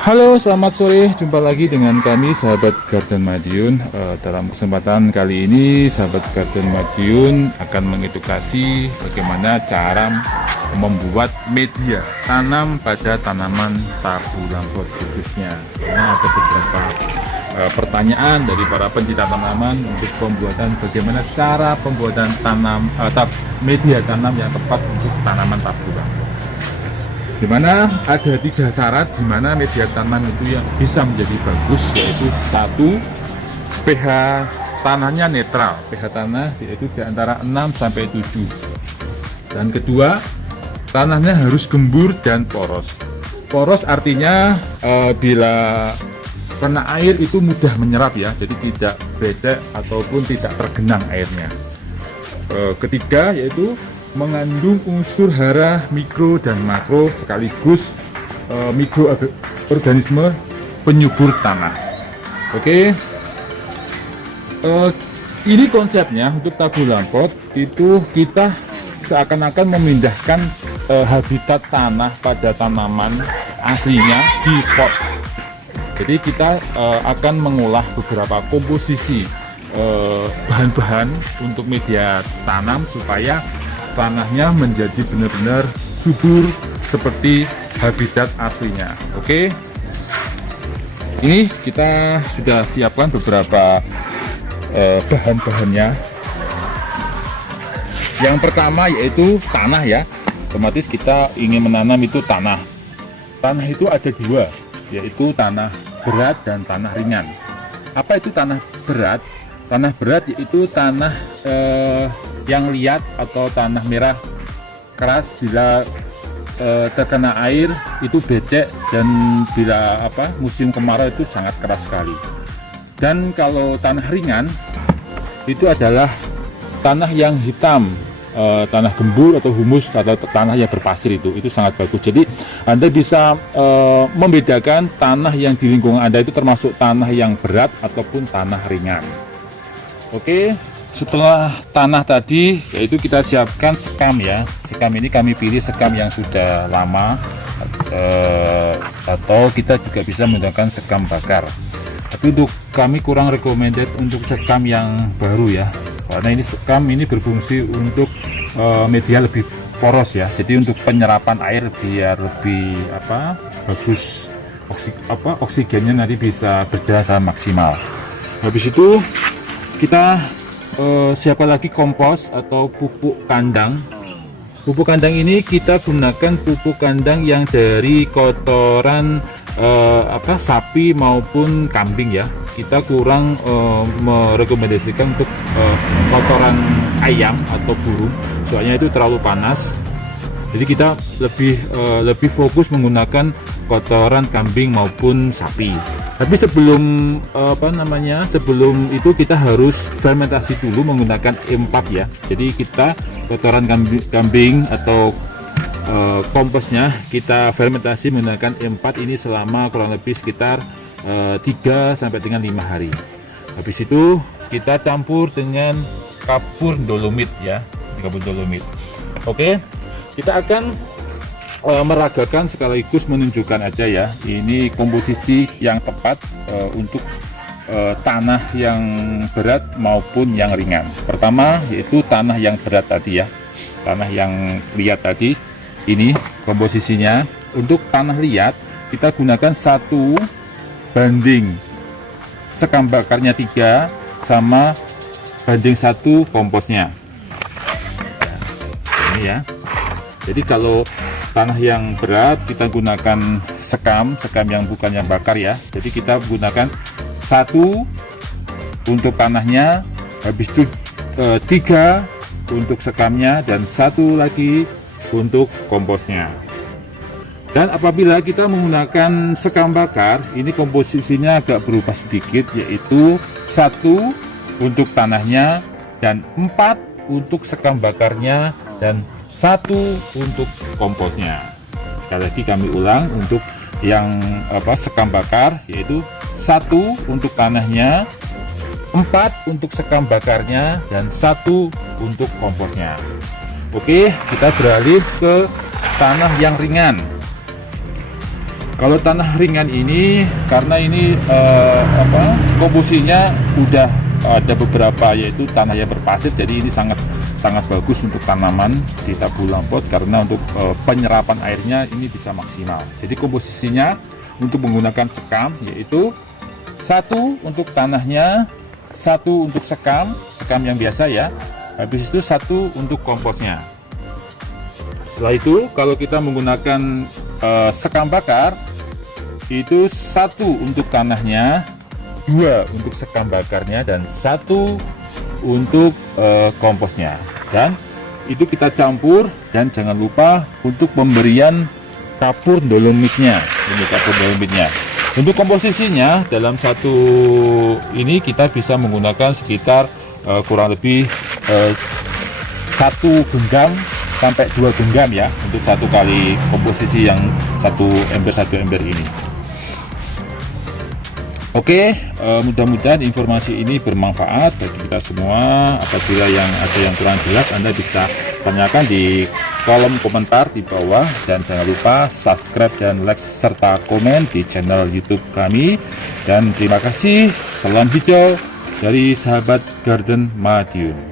Halo, selamat sore. Jumpa lagi dengan kami, sahabat Garden Madiun. Dalam kesempatan kali ini, sahabat Garden Madiun akan mengedukasi bagaimana cara membuat media tanam pada tanaman tabu lampot khususnya. Karena ada beberapa pertanyaan dari para pencinta tanaman untuk pembuatan bagaimana cara pembuatan media tanam yang tepat untuk tanaman tabu lampot. Di mana ada 3 syarat di mana media tanam itu yang bisa menjadi bagus, yaitu satu, pH tanahnya netral, pH tanah yaitu di antara 6 sampai 7. Dan kedua, tanahnya harus gembur dan poros. Poros artinya bila kena air itu mudah menyerap ya, jadi tidak bedek ataupun tidak tergenang airnya. Ketiga yaitu mengandung unsur hara mikro dan makro sekaligus mikroorganisme penyubur tanah. Oke, ini konsepnya untuk tabu lampot itu kita seakan-akan memindahkan habitat tanah pada tanaman aslinya di pot. Jadi kita akan mengolah beberapa komposisi bahan-bahan untuk media tanam supaya tanahnya menjadi benar-benar subur seperti habitat aslinya. Oke, ini kita sudah siapkan beberapa bahan-bahannya. Yang pertama yaitu tanah ya, otomatis kita ingin menanam itu tanah. Tanah itu ada 2, yaitu tanah berat dan tanah ringan. Apa itu tanah berat? Tanah berat yaitu tanah yang liat atau tanah merah keras, bila terkena air itu becek, dan bila musim kemarau itu sangat keras sekali. Dan kalau tanah ringan itu adalah tanah yang hitam, tanah gembur atau humus atau tanah yang berpasir, itu sangat bagus. Jadi Anda bisa membedakan tanah yang di lingkungan Anda itu termasuk tanah yang berat ataupun tanah ringan. Oke, setelah tanah tadi yaitu kita siapkan sekam ya. Sekam ini kami pilih sekam yang sudah lama, atau kita juga bisa menggunakan sekam bakar. Tapi untuk kami kurang recommended untuk sekam yang baru ya, karena ini sekam ini berfungsi untuk media lebih poros ya. Jadi untuk penyerapan air biar lebih bagus, oksigennya nanti bisa berjalan secara maksimal. Habis itu kita siapkan lagi kompos atau pupuk kandang. Pupuk kandang ini kita gunakan pupuk kandang yang dari kotoran sapi maupun kambing ya. Kita kurang merekomendasikan untuk kotoran ayam atau burung, soalnya itu terlalu panas. Jadi kita lebih fokus menggunakan kotoran kambing maupun sapi. Tapi sebelum sebelum itu kita harus fermentasi dulu menggunakan E4 ya. Jadi kita kotoran kambing atau komposnya kita fermentasi menggunakan E4 ini selama kurang lebih sekitar 3 sampai dengan 5 hari. Habis itu kita campur dengan kapur dolomit ya, kapur dolomit. Oke, kita akan meragakan sekaligus menunjukkan aja ya, ini komposisi yang tepat untuk tanah yang berat maupun yang ringan. Pertama yaitu tanah yang berat tadi ya, tanah yang liat tadi, ini komposisinya. Untuk tanah liat kita gunakan 1 banding sekam bakarnya 3 sama banding 1 komposnya. Ini ya. Jadi kalau tanah yang berat kita gunakan sekam yang bukan yang bakar ya. Jadi kita gunakan 1 untuk tanahnya, habis itu 3 untuk sekamnya, dan 1 lagi untuk komposnya. Dan apabila kita menggunakan sekam bakar, ini komposisinya agak berubah sedikit, yaitu 1 untuk tanahnya dan 4 untuk sekam bakarnya dan 1 untuk komposnya. Sekali lagi kami ulang, untuk yang sekam bakar yaitu 1 untuk tanahnya, 4 untuk sekam bakarnya, dan 1 untuk komposnya. Oke, kita beralih ke tanah yang ringan. Kalau tanah ringan ini, karena ini komposisinya udah ada beberapa, yaitu tanah yang berpasir, jadi ini sangat bagus untuk tanaman di tabulong pot karena untuk penyerapan airnya ini bisa maksimal. Jadi komposisinya untuk menggunakan sekam, yaitu 1 untuk tanahnya, 1 untuk sekam yang biasa ya, habis itu 1 untuk komposnya. Setelah itu kalau kita menggunakan sekam bakar, itu 1 untuk tanahnya, 2 untuk sekam bakarnya, dan 1 untuk komposnya. Dan itu kita campur, dan jangan lupa untuk pemberian kapur dolomitnya. Ini kapur dolomitnya. Untuk komposisinya dalam satu ini kita bisa menggunakan sekitar kurang lebih 1 genggam sampai 2 genggam ya, untuk 1 kali komposisi yang 1 ember ini. Oke, mudah-mudahan informasi ini bermanfaat bagi kita semua. Apabila ada yang kurang jelas, Anda bisa tanyakan di kolom komentar di bawah, dan jangan lupa subscribe dan like serta komen di channel YouTube kami. Dan terima kasih, salam hijau dari sahabat Garden Madiun.